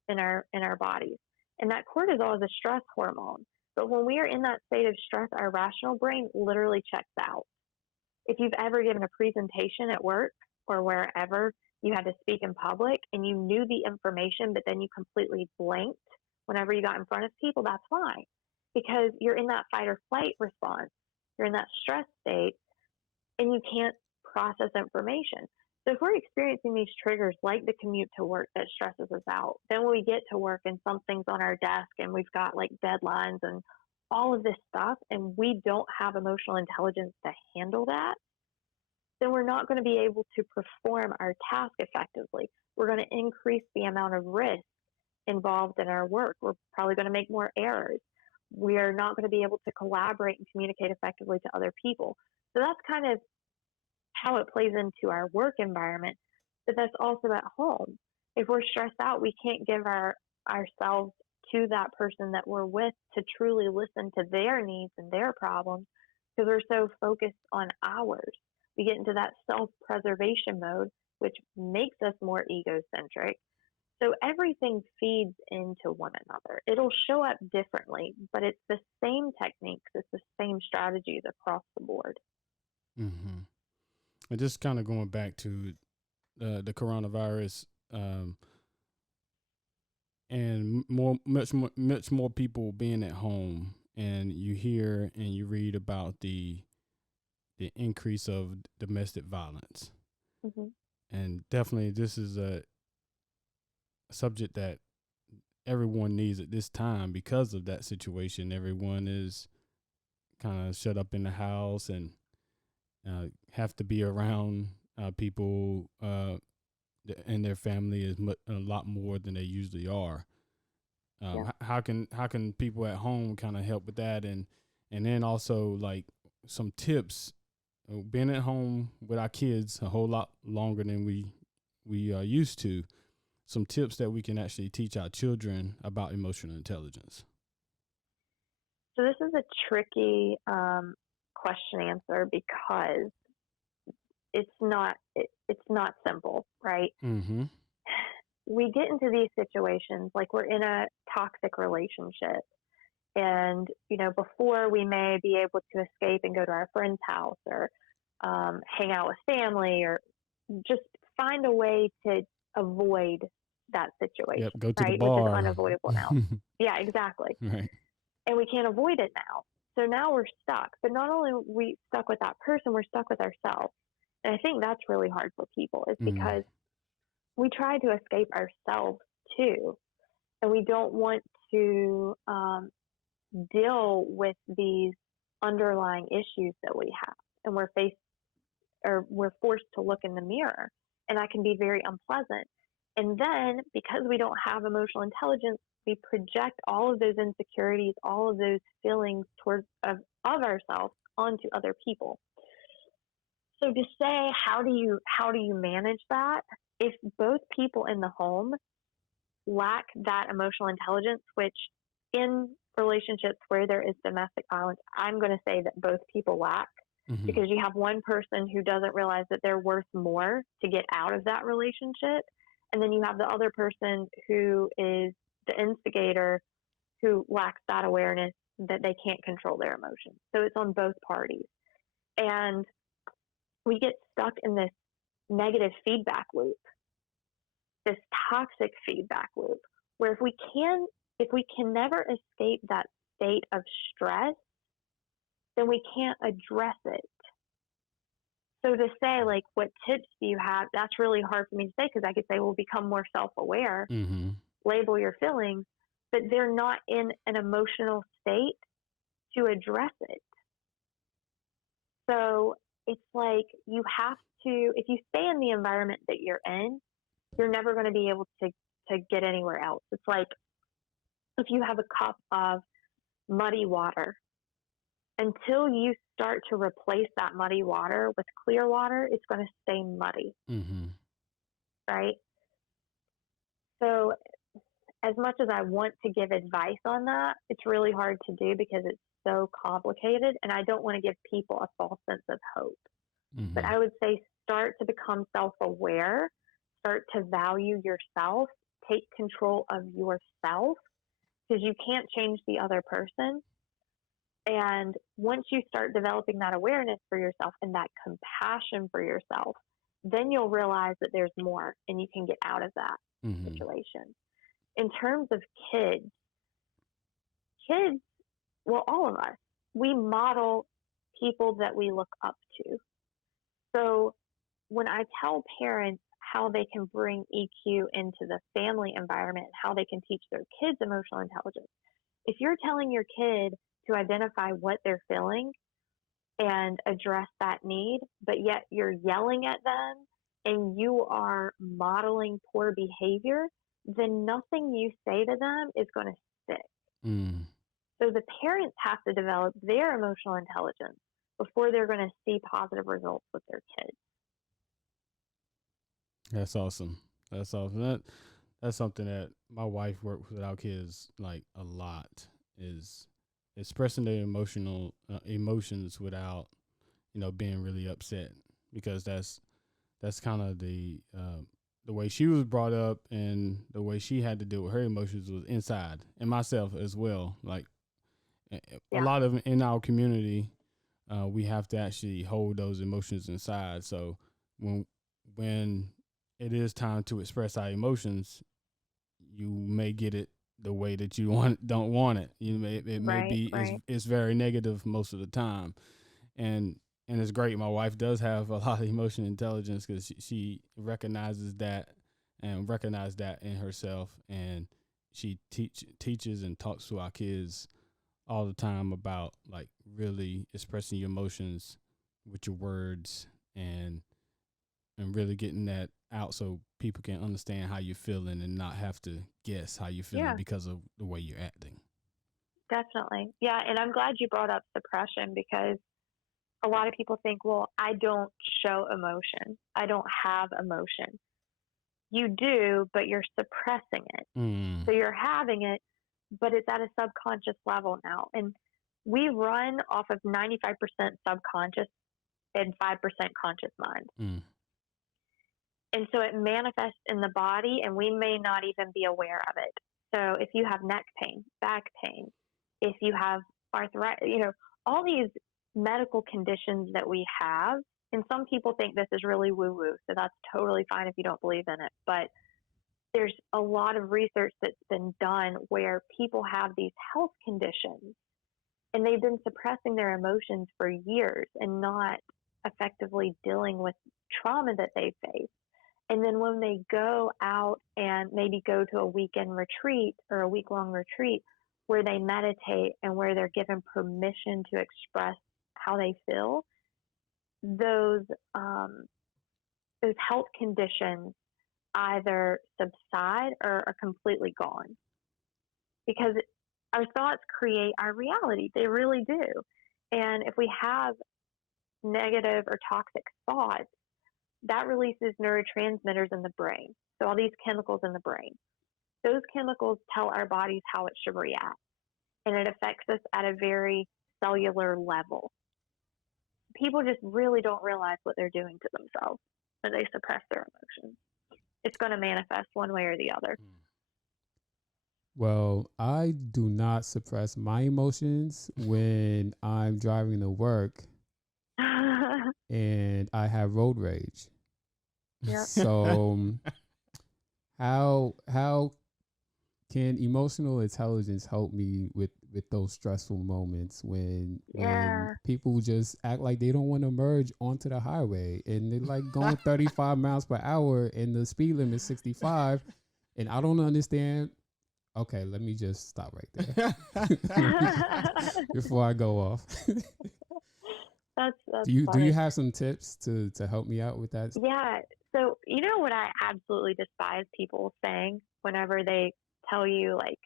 in our bodies. And that cortisol is a stress hormone. But when we are in that state of stress, our rational brain literally checks out. If you've ever given a presentation at work or wherever you had to speak in public and you knew the information, but then you completely blanked whenever you got in front of people, that's fine. Because you're in that fight or flight response. You're in that stress state and you can't process information. So if we're experiencing these triggers like the commute to work that stresses us out, then when we get to work and something's on our desk and we've got like deadlines and all of this stuff and we don't have emotional intelligence to handle that, then we're not going to be able to perform our task effectively. We're going to increase the amount of risk involved in our work. We're probably going to make more errors. We are not going to be able to collaborate and communicate effectively to other people. So that's kind of how it plays into our work environment, but that's also at home. If we're stressed out, we can't give ourselves to that person that we're with to truly listen to their needs and their problems because we're so focused on ours. We get into that self-preservation mode, which makes us more egocentric. So everything feeds into one another. It'll show up differently, but it's the same techniques, it's the same strategies across the board. Mm-hmm. And just kind of going back to the coronavirus, and much more people being at home, and you hear and you read about the increase of domestic violence, Mm-hmm. and definitely this is a subject that everyone needs at this time because of that situation. Everyone is kind of shut up in the house and have to be around people and their family is a lot more than they usually are. Yeah. How can people at home kind of help with that, and then also like some tips? Being at home with our kids a whole lot longer than we are used to. Some tips that we can actually teach our children about emotional intelligence. So this is a tricky question answer because it's not simple, right? Mm-hmm. We get into these situations like we're in a toxic relationship, and before we may be able to escape and go to our friend's house or hang out with family or just find a way to avoid that situation. Yep, go to right? the bar. Which is unavoidable now. Yeah, exactly. Right. And we can't avoid it now. So now we're stuck. But not only are we stuck with that person, we're stuck with ourselves. And I think that's really hard for people is because we try to escape ourselves too. And we don't want to deal with these underlying issues that we have. And we're forced to look in the mirror. And that can be very unpleasant. And then because we don't have emotional intelligence, we project all of those insecurities, all of those feelings of ourselves onto other people. So to say, how do you manage that? If both people in the home lack that emotional intelligence, which in relationships where there is domestic violence, I'm going to say that both people lack, because you have one person who doesn't realize that they're worth more to get out of that relationship. And then you have the other person who is the instigator who lacks that awareness that they can't control their emotions. So it's on both parties. And we get stuck in this negative feedback loop, this toxic feedback loop, where if we can never escape that state of stress, then we can't address it. So to say, like, what tips do you have? That's really hard for me to say because I could say, well, become more self-aware, label your feelings, but they're not in an emotional state to address it. So it's like you have to, if you stay in the environment that you're in, you're never going to be able to get anywhere else. It's like if you have a cup of muddy water, until you start to replace that muddy water with clear water, it's going to stay muddy, right? So, as much as I want to give advice on that, it's really hard to do because it's so complicated, and I don't want to give people a false sense of hope. But Mm-hmm. I would say start to become self aware, start to value yourself, take control of yourself because you can't change the other person. And once you start developing that awareness for yourself and that compassion for yourself, then you'll realize that there's more and you can get out of that Mm-hmm. situation. In terms of kids, well, all of us, we model people that we look up to. So when I tell parents how they can bring EQ into the family environment and how they can teach their kids emotional intelligence, if you're telling your kid to identify what they're feeling and address that need, but yet you're yelling at them and you are modeling poor behavior, then nothing you say to them is going to stick. Mm. So the parents have to develop their emotional intelligence before they're going to see positive results with their kids. That's awesome. That's awesome. That's something that my wife works with our kids like a lot, is expressing their emotions without being really upset, because that's kind of the way she was brought up, and the way she had to deal with her emotions was inside, and myself as well. Like a Yeah. lot of in our community, we have to actually hold those emotions inside. So when it is time to express our emotions, you may get it the way that you don't want it. It may be Right. it's very negative most of the time, and it's great. My wife does have a lot of emotional intelligence, because she recognizes that and recognized that in herself, and she teaches and talks to our kids all the time about like really expressing your emotions with your words, and really getting that out so people can understand how you're feeling and not have to guess how you're feeling Yeah. because of the way you're acting. Definitely. Yeah. And I'm glad you brought up suppression, because a lot of people think, well, I don't show emotion. I don't have emotion. You do, but you're suppressing it. Mm. So you're having it, but it's at a subconscious level now. And we run off of 95% subconscious and 5% conscious mind. Mm. And so it manifests in the body, and we may not even be aware of it. So if you have neck pain, back pain, if you have arthritis, all these medical conditions that we have, and some people think this is really woo-woo, so that's totally fine if you don't believe in it. But there's a lot of research that's been done where people have these health conditions, and they've been suppressing their emotions for years and not effectively dealing with trauma that they face. And then when they go out and maybe go to a weekend retreat or a week-long retreat where they meditate and where they're given permission to express how they feel, those health conditions either subside or are completely gone. Because our thoughts create our reality. They really do. And if we have negative or toxic thoughts, that releases neurotransmitters in the brain. So all these chemicals in the brain. Those chemicals tell our bodies how it should react. And it affects us at a very cellular level. People just really don't realize what they're doing to themselves when they suppress their emotions. It's going to manifest one way or the other. Well, I do not suppress my emotions when I'm driving to work and I have road rage. Yeah. So how can emotional intelligence help me with those stressful moments when people just act like they don't want to merge onto the highway and they're like going 35 miles per hour and the speed limit is 65 and I don't understand. Okay, let me just stop right there before I go off. That's do you funny. have some tips to help me out with that? Yeah. So you know what I absolutely despise people saying whenever they tell you like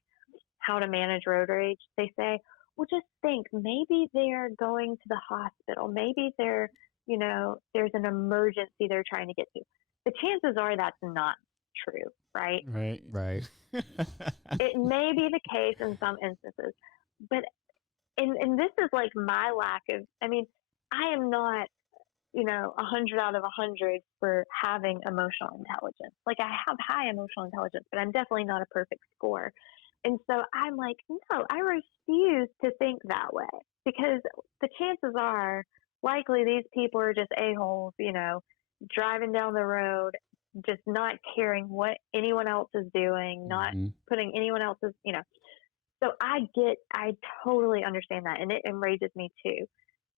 how to manage road rage? They say, well, just think, maybe they're going to the hospital. Maybe they're, there's an emergency they're trying to get to. The chances are that's not true, right? Right. Right. It may be the case in some instances, but and this is like my lack of. I mean, I am not 100 out of 100 for having emotional intelligence. Like I have high emotional intelligence, but I'm definitely not a perfect score. And so I'm like, no, I refuse to think that way because the chances are likely these people are just a-holes, driving down the road, just not caring what anyone else is doing, not Mm-hmm. putting anyone else's. So I totally understand that. And it enrages me too.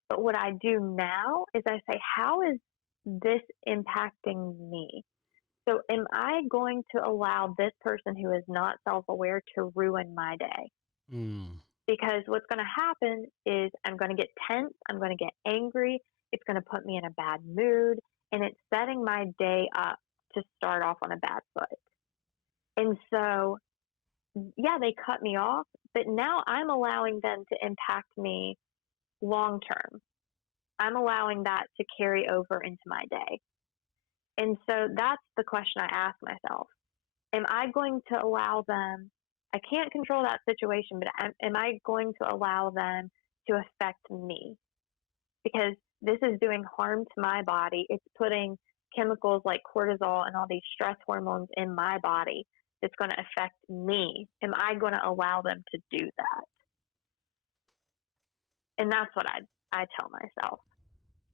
But what I do now is I say, how is this impacting me? So am I going to allow this person who is not self-aware to ruin my day? Mm. Because what's going to happen is I'm going to get tense. I'm going to get angry. It's going to put me in a bad mood. And it's setting my day up to start off on a bad foot. And so, yeah, they cut me off. But now I'm allowing them to impact me long term. I'm allowing that to carry over into my day. And so that's the question I ask myself. Am I going to allow them? I can't control that situation, but am I going to allow them to affect me? Because this is doing harm to my body. It's putting chemicals like cortisol and all these stress hormones in my body that's going to affect me. Am I going to allow them to do that? And that's what I tell myself.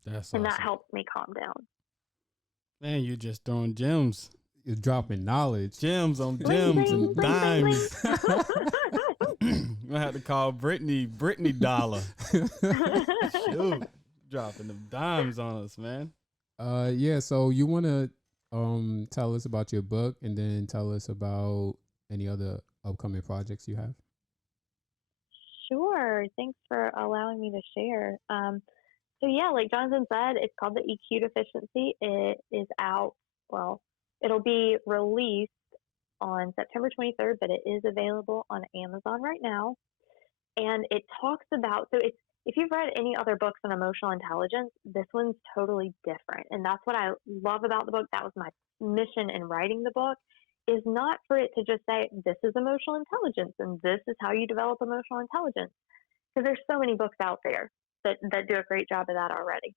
That's And awesome. that helps me calm down. Man, you're just throwing gems. You're dropping knowledge. Gems on Bling, gems bling, and bling, bling, dimes. bling. I had to call Brittany Dollar. Shoot. Dropping them dimes on us, man. Yeah, so you want to tell us about your book and then tell us about any other upcoming projects you have? Sure. Thanks for allowing me to share. So yeah, like Jonathan said, it's called the EQ Deficiency. It is out. Well, it'll be released on September 23rd, but it is available on Amazon right now. And it talks about, so it's, if you've read any other books on emotional intelligence, this one's totally different. And that's what I love about the book. That was my mission in writing the book, is not for it to just say, this is emotional intelligence and this is how you develop emotional intelligence. Because there's so many books out there that do a great job of that already.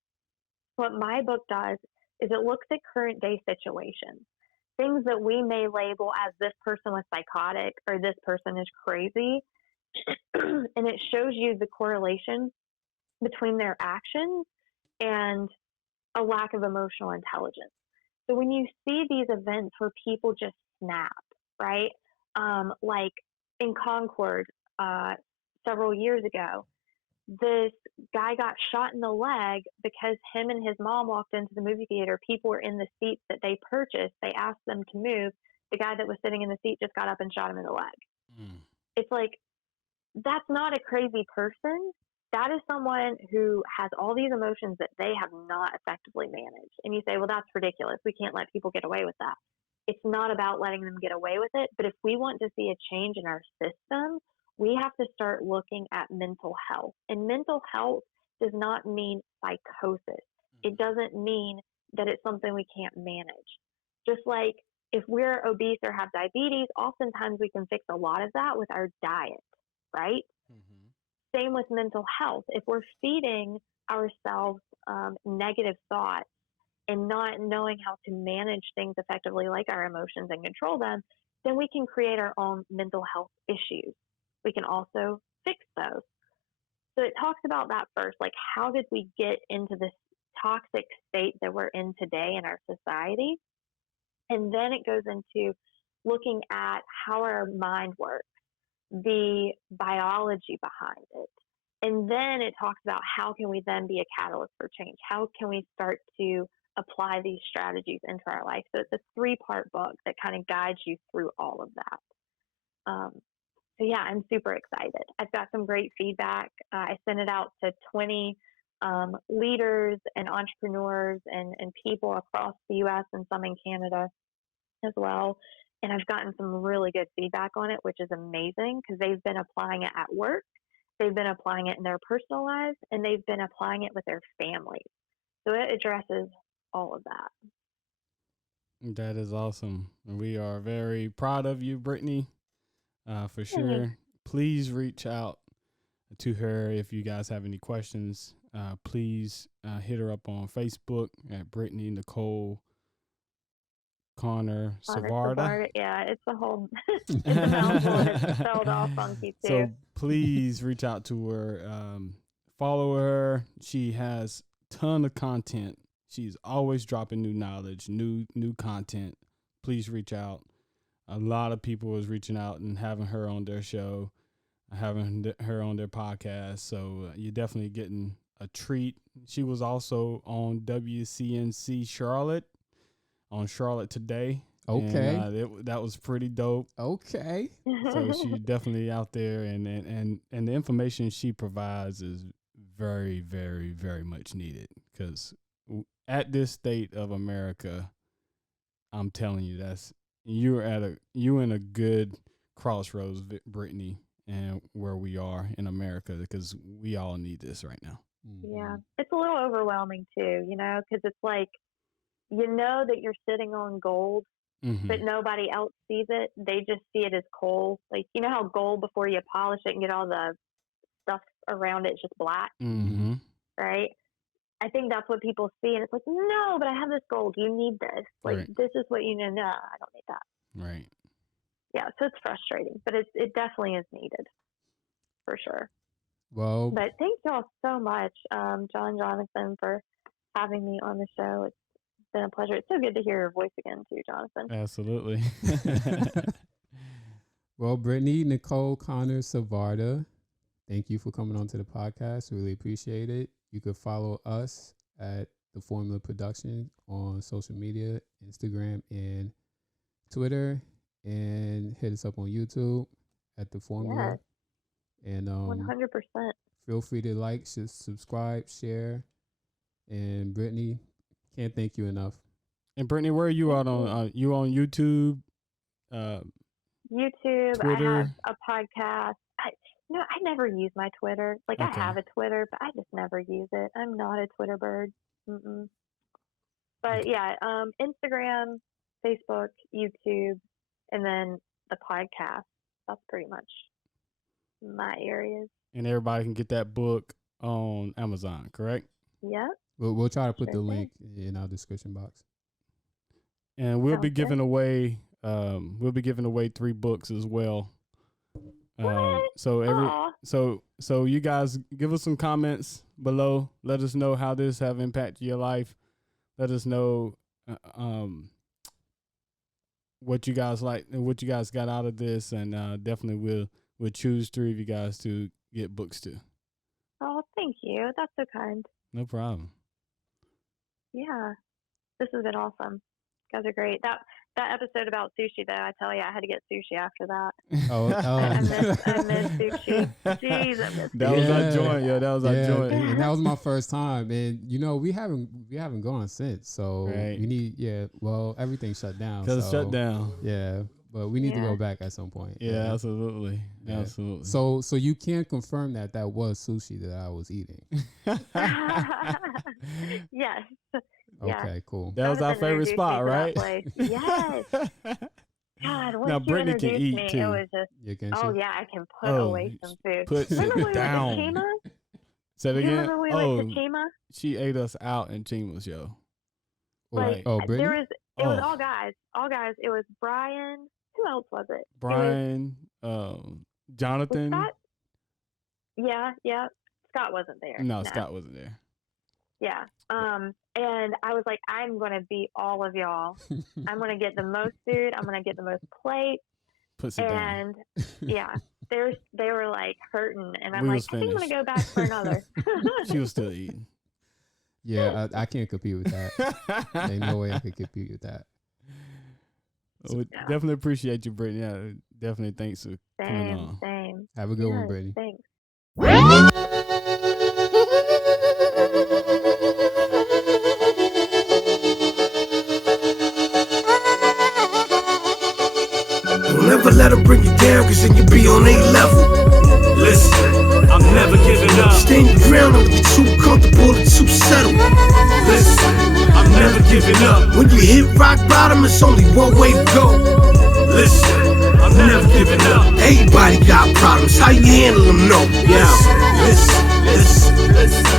What my book does is it looks at current day situations, things that we may label as this person was psychotic or this person is crazy. And it shows you the correlation between their actions and a lack of emotional intelligence. So when you see these events where people just snap, right? Like in Concord several years ago, this guy got shot in the leg because him and his mom walked into the movie theater. People were in the seats that they purchased. They asked them to move. The guy that was sitting in the seat just got up and shot him in the leg. Mm. It's like, that's not a crazy person. That is someone who has all these emotions that they have not effectively managed. And you say, well, that's ridiculous. We can't let people get away with that. It's not about letting them get away with it. But if we want to see a change in our system, we have to start looking at mental health. And mental health does not mean psychosis. It doesn't mean that it's something we can't manage. Just like if we're obese or have diabetes, oftentimes we can fix a lot of that with our diet, right? Mm-hmm. Same with mental health. If we're feeding ourselves negative thoughts and not knowing how to manage things effectively, like our emotions, and control them, then we can create our own mental health issues. We can also fix those. So it talks about that first, like how did we get into this toxic state that we're in today in our society? And then it goes into looking at how our mind works, the biology behind it. And then it talks about how can we then be a catalyst for change? How can we start to apply these strategies into our life? So it's a 3-part book that kind of guides you through all of that. So yeah, I'm super excited. I've got some great feedback. I sent it out to 20 leaders and entrepreneurs and people across the U.S. and some in Canada as well. And I've gotten some really good feedback on it, which is amazing because they've been applying it at work, they've been applying it in their personal lives, and they've been applying it with their families. So it addresses all of that. That is awesome. We are very proud of you, Brittany, for sure. Please reach out to her if you guys have any questions. Please hit her up on Facebook at Brittney-Nichole Connor-Savarda. Yeah, it's a whole it's a mouthful and it's spelled all funky too. So please reach out to her. Follow her. She has a ton of content. She's always dropping new knowledge, new content. Please reach out. A lot of people is reaching out and having her on their show, having her on their podcast. So you're definitely getting a treat. She was also on WCNC Charlotte, on Charlotte Today. Okay. And, that was pretty dope. Okay. So she's definitely out there, and the information she provides is very, very, very much needed, because at this state of America, I'm telling you, you're in a good crossroads, Brittany, and where we are in America, because we all need this right now. Yeah, it's a little overwhelming too, because it's like, that you're sitting on gold, but nobody else sees it. They just see it as coal. Like, how gold, before you polish it and get all the stuff around it, it's just black, right? I think that's what people see, and it's like, no, but I have this gold. You need this. Like, right. This is what you know. No, I don't need that. Right. Yeah, so it's frustrating, but it definitely is needed, for sure. Well, but thank y'all so much, John and Jonathan, for having me on the show. It's been a pleasure. It's so good to hear your voice again, too, Jonathan. Absolutely. Well, Brittney-Nichole Connor-Savarda, thank you for coming on to the podcast. Really appreciate it. You could follow us at The Formula Production on social media, Instagram and Twitter, and hit us up on YouTube at The Formula. Yes. And 100%. Feel free to like, subscribe, share. And Brittany, can't thank you enough. And Brittany, where are you out on? You on YouTube? YouTube. Twitter. I have a podcast. I never use my Twitter. Like, okay. I have a Twitter, but I just never use it. I'm not a Twitter bird. But yeah, Instagram, Facebook, YouTube, and then the podcast. That's pretty much my areas. And everybody can get that book on Amazon, correct? Yep. We'll try to put the link in our description box. And we'll be giving away 3 books as well. So you guys give us some comments below. Let us know how this have impacted your life. Let us know what you guys like and what you guys got out of this, and definitely we'll choose 3 of you guys to get books to. Oh, thank you. That's so kind. No problem. Yeah, this has been awesome. You guys are great. That episode about sushi, though, I tell you, I had to get sushi after that. I miss sushi. Jeez, I miss sushi. That was our joint, yo. That was our joint. And that was my first time, and we haven't gone since. So we need, everything shut down. Because it's shut down. Yeah, but we need to go back at some point. Yeah, absolutely, absolutely. So you can confirm that was sushi that I was eating. Yes. Okay, cool. That was our favorite spot, right? Yes. God, once now you Brittany can eat me, too. It was just, I can put away some food. Remember when we down. went to Chima? Say it again. Remember we went to Chima? She ate us out in Chima's, yo. Like, Brittany? It was all guys. All guys. It was Brian. Who else was it? Brian, Jonathan. Scott? Yeah. Scott wasn't there. No, Scott wasn't there. Yeah. And I was like, I'm going to beat all of y'all. I'm going to get the most food. I'm going to get the most plates. Puts it down. Yeah, they were like hurting. And I'm like, I think I'm going to go back for another. She was still eating. Yeah, I can't compete with that. Ain't no way I could compete with that. We definitely appreciate you, Brittany. Yeah, definitely thanks for coming on. Same. Have a good one, Brittany. Thanks. Don't ever let them bring you down, cause then you be on a level. Listen, I'm never giving up. Stand your ground, don't be too comfortable or too settled. Listen, I'm never giving up. When you hit rock bottom, it's only one way to go. Listen, I'm never giving up. Everybody got problems, how you handle them, no. Yeah, listen.